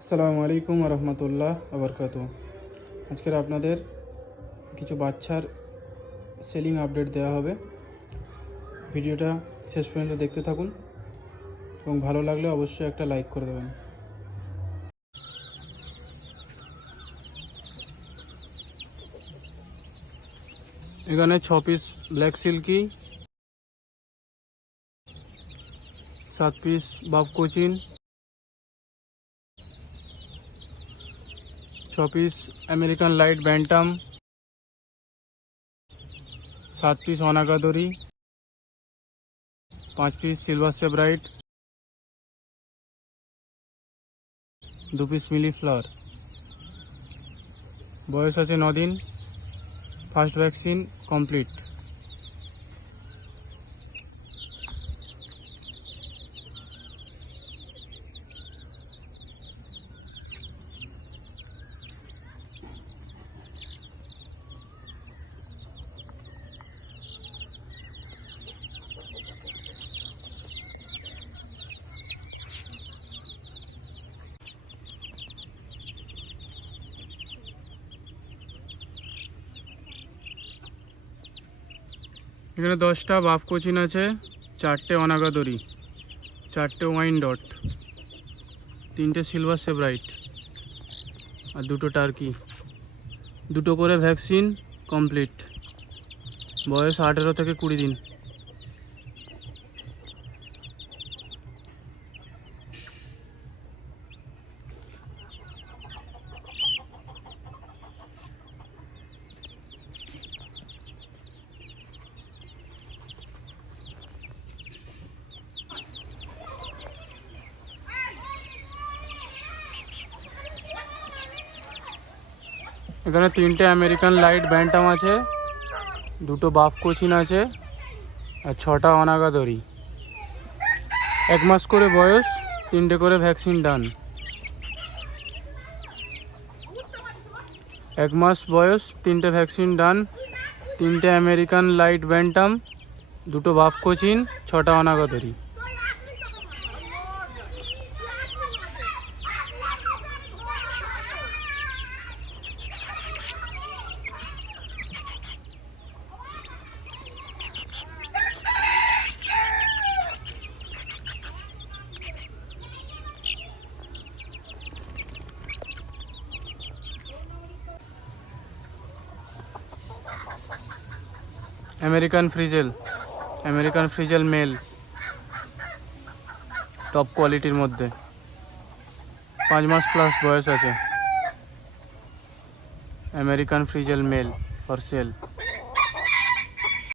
আসসালামু আলাইকুম রহমতুল্লাহ আবরকাতু। আজকের আপনাদের কিছু বাচ্চার সেলিং আপডেট দেওয়া হবে। ভিডিওটা শেষ পর্যন্ত দেখতে থাকুন এবং ভালো লাগলে অবশ্যই একটা লাইক করে দেবেন। এখানে 6 piece black silky, 7 piece buff Cochin, 6 piece American light bantam, 7 piece onagadori, 5 piece silver Sebright, 2 piece mille fleur. বয়স আছে 9 দিন। First vaccine complete. এখানে 10টা বাফ কোচিন আছে, 4টে অনাগাদরি, 4টে ওয়াইন ডট, 3টে সিলভার সেব্রাইট আর 2টো টার্কি। 2টো করে ভ্যাকসিন কমপ্লিট। বয়স 18 থেকে 20 দিন। এখানে 3টে আমেরিকান লাইট ব্যান্টাম আছে, 2টো বাফ কোচিন আছে আর 6টা অনাগাদরি। 1 মাস করে বয়স, 3টে করে ভ্যাকসিন ডান। 1 মাস বয়স, 3টে ভ্যাকসিন ডান। 3টে আমেরিকান লাইট ব্যান্টাম, 2টো বাফ কোচিন, 6টা onagadori. American frizzle male, top কোয়ালিটির মধ্যে। 5 মাস প্লাস বয়স আছে। American frizzle male for sell.